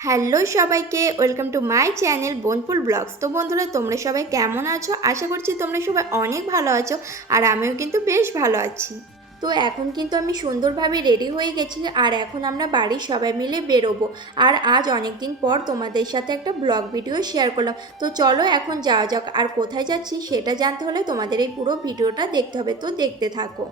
Hello সবাইকে, welcome to my channel Bonful blogs. তো বন্ধুরা, তোমরা সবাই কেমন আছো? আশা করছি তোমরা সবাই অনেক ভালো আছো, আর আমিও কিন্তু বেশ ভালো আছি। তো এখন কিন্তু আমি সুন্দরভাবে রেডি হয়ে গেছি, আর এখন আমরা বাড়ির সবাই মিলে বেরোবো। আর আজ অনেক দিন পর তোমাদের সাথে একটা ব্লগ ভিডিও শেয়ার করলাম। তো চলো এখন যাওয়া যাক। আর কোথায় যাচ্ছি সেটা জানতে হলে তোমাদের এই পুরো ভিডিওটা দেখতে হবে, তো দেখতে থাকো।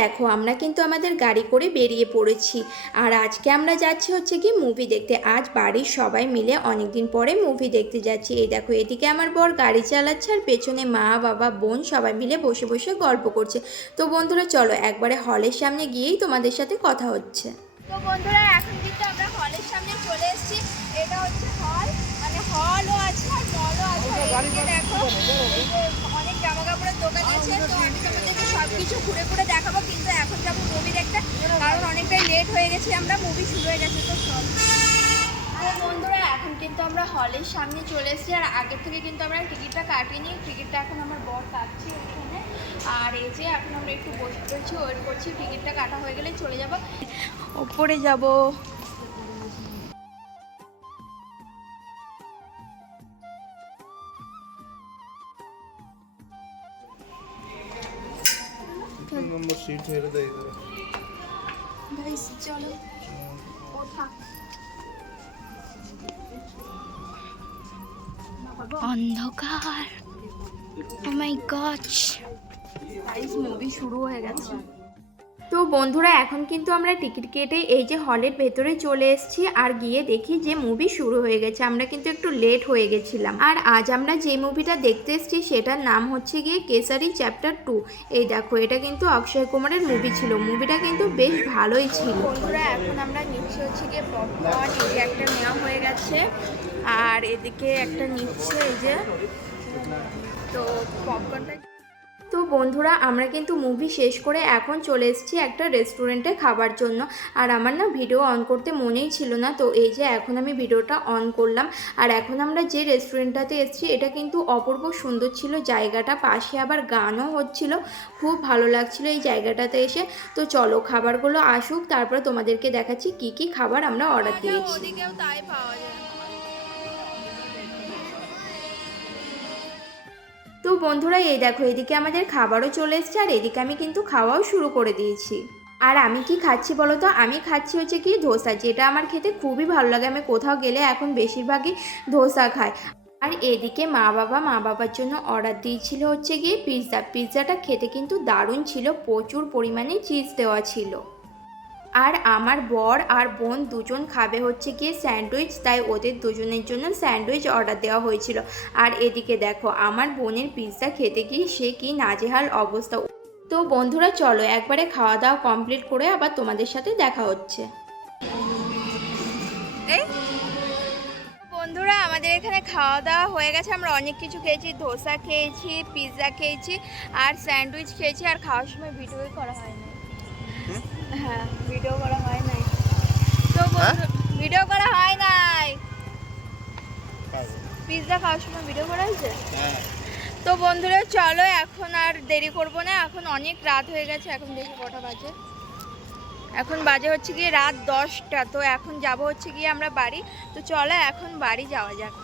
দেখো, আমরা কিন্তু আমাদের গাড়ি করে বেরিয়ে পড়েছি। আর আজকে আমরা যাচ্ছি হচ্ছে কি মুভি দেখতে। আজ বাড়ির সবাই মিলে অনেকদিন পরে মুভি দেখতে যাচ্ছি। এই দেখো, এদিকে আমার বর গাড়ি চালাচ্ছে, আর পেছনে মা বাবা বোন সবাই মিলে বসে বসে গল্প করছে। তো বন্ধুরা চলো একবারে হলের সামনে গিয়েই তোমাদের সাথে কথা হচ্ছে। তো বন্ধুরা, এখন কিন্তু আমরা হলের সামনে চলে এসেছি। এটা হচ্ছে হল, মানে হলও আছে আর মলও আছে। এদিকে দেখো অনেক জামা কাপড়ের দোকান আছে। তো আমি তোমাদেরকে সব কিছু ঘুরে ঘুরে দেখাবো, কিন্তু এখন যাবো মুভি দেখতে, কারণ অনেকটাই লেট হয়ে গেছে, আমরা মুভি শুরু হয়ে গেছে। তো চল। তো বন্ধুরা, এখন কিন্তু আমরা হলের সামনে চলে এসেছি, আর আগের থেকে কিন্তু আমরা টিকিটটা কাটিনি। টিকিটটা এখন আমার বর কাটছি ওখানে। আর এই যে এখন আমরা একটু বসে পড়ছি, ওয়েট করছি, টিকিটটা কাটা হয়ে গেলে চলে যাব, ওপরে যাব। নম্বর সিট ছেড়ে দেয় গাইস চলো ওঠা। অন্ধকার, ও মাই গড, গাইস মুভি শুরু হয়ে গেছে। তো বন্ধুরা, এখন কিন্তু আমরা টিকিট কেটে এই যে হলের ভেতরে চলে এসেছি, আর গিয়ে দেখি যে মুভি শুরু হয়ে গেছে। আমরা কিন্তু একটু লেট হয়ে গেছিলাম। আর আজ আমরা যে মুভিটা দেখতে এসেছি সেটার নাম হচ্ছে গিয়ে কেসারি চ্যাপ্টার 2। এই দেখো, এটা কিন্তু অক্ষয় কুমারের মুভি ছিল। মুভিটা কিন্তু বেশ ভালোই ছিল। বন্ধুরা, এখন আমরা নিচ্ছি হচ্ছে গিয়ে পপকর্ন। এই যে একটা নেওয়া হয়ে গেছে, আর এদিকে একটা নিচ্ছে এই যে। তো পপকর্নটা, তো বন্ধুরা, আমরা কিন্তু মুভি শেষ করে এখন চলে এসেছি একটা রেস্টুরেন্টে খাবার জন্য। আর আমার না ভিডিও অন করতে মনেই ছিল না, তো এই যে এখন আমি ভিডিওটা অন করলাম। আর এখন আমরা যে রেস্টুরেন্টটাতে এসেছি এটা কিন্তু অপূর্ব সুন্দর ছিল জায়গাটা, পাশে আবার গানও হচ্ছিল। খুব ভালো লাগছিল এই জায়গাটাতে এসে। তো চলো খাবারগুলো আসুক, তারপরে তোমাদেরকে দেখাচ্ছি কি কি খাবার আমরা অর্ডার দিয়েছি। ওদিকেও তাই পাওয়া যায়। তো বন্ধুরা, এই দেখো এদিকে আমাদের খাবারও চলে এসছে, আর এদিকে আমি কিন্তু খাওয়াও শুরু করে দিয়েছি। আর আমি কি খাচ্ছি বলো তো? আমি খাচ্ছি হচ্ছে কি ধোসা, যেটা আমার খেতে খুবই ভালো লাগে। আমি কোথাও গেলে এখন বেশিরভাগই ধোসা খাই। আর এদিকে মা বাবার জন্য অর্ডার দিয়েছিল হচ্ছে গিয়ে পিৎজা। পিৎজাটা খেতে কিন্তু দারুণ ছিল, প্রচুর পরিমাণে চিজ দেওয়া ছিল। আর আমার বর আর বোন দুজন খাবে হচ্ছে গিয়ে স্যান্ডউইচ, তাই ওদের দুজনের জন্য স্যান্ডউইচ অর্ডার দেওয়া হয়েছিল। আর এদিকে দেখো আমার বোনের পিৎজা খেতে গিয়ে সে কি নাজেহাল অবস্থা। তো বন্ধুরা চলো একবারে খাওয়া দাওয়া কমপ্লিট করে আবার তোমাদের সাথে দেখা হচ্ছে। এই বন্ধুরা, আমাদের এখানে খাওয়া দাওয়া হয়ে গেছে। আমরা অনেক কিছু খেয়েছি, ধোসা খেয়েছি, পিৎজা খেয়েছি, আর স্যান্ডউইচ খেয়েছি। আর খাওয়ার সময় ভিডিওই করা হয়নি। হ্যাঁ, ভিডিও করা হয় নাই। তো ভিডিও করা হয় নাই। পিৎজা খাওয়ার সময় ভিডিও করা হয়েছে। তো বন্ধুরা চলো এখন আর দেরি করব না, এখন অনেক রাত হয়ে গেছে। এখন দেখি কটা বাজে, এখন বাজে হচ্ছে গিয়ে রাত 10টা। তো এখন যাব হচ্ছে গিয়ে আমরা বাড়ি। তো চলো এখন বাড়ি যাওয়া যাক।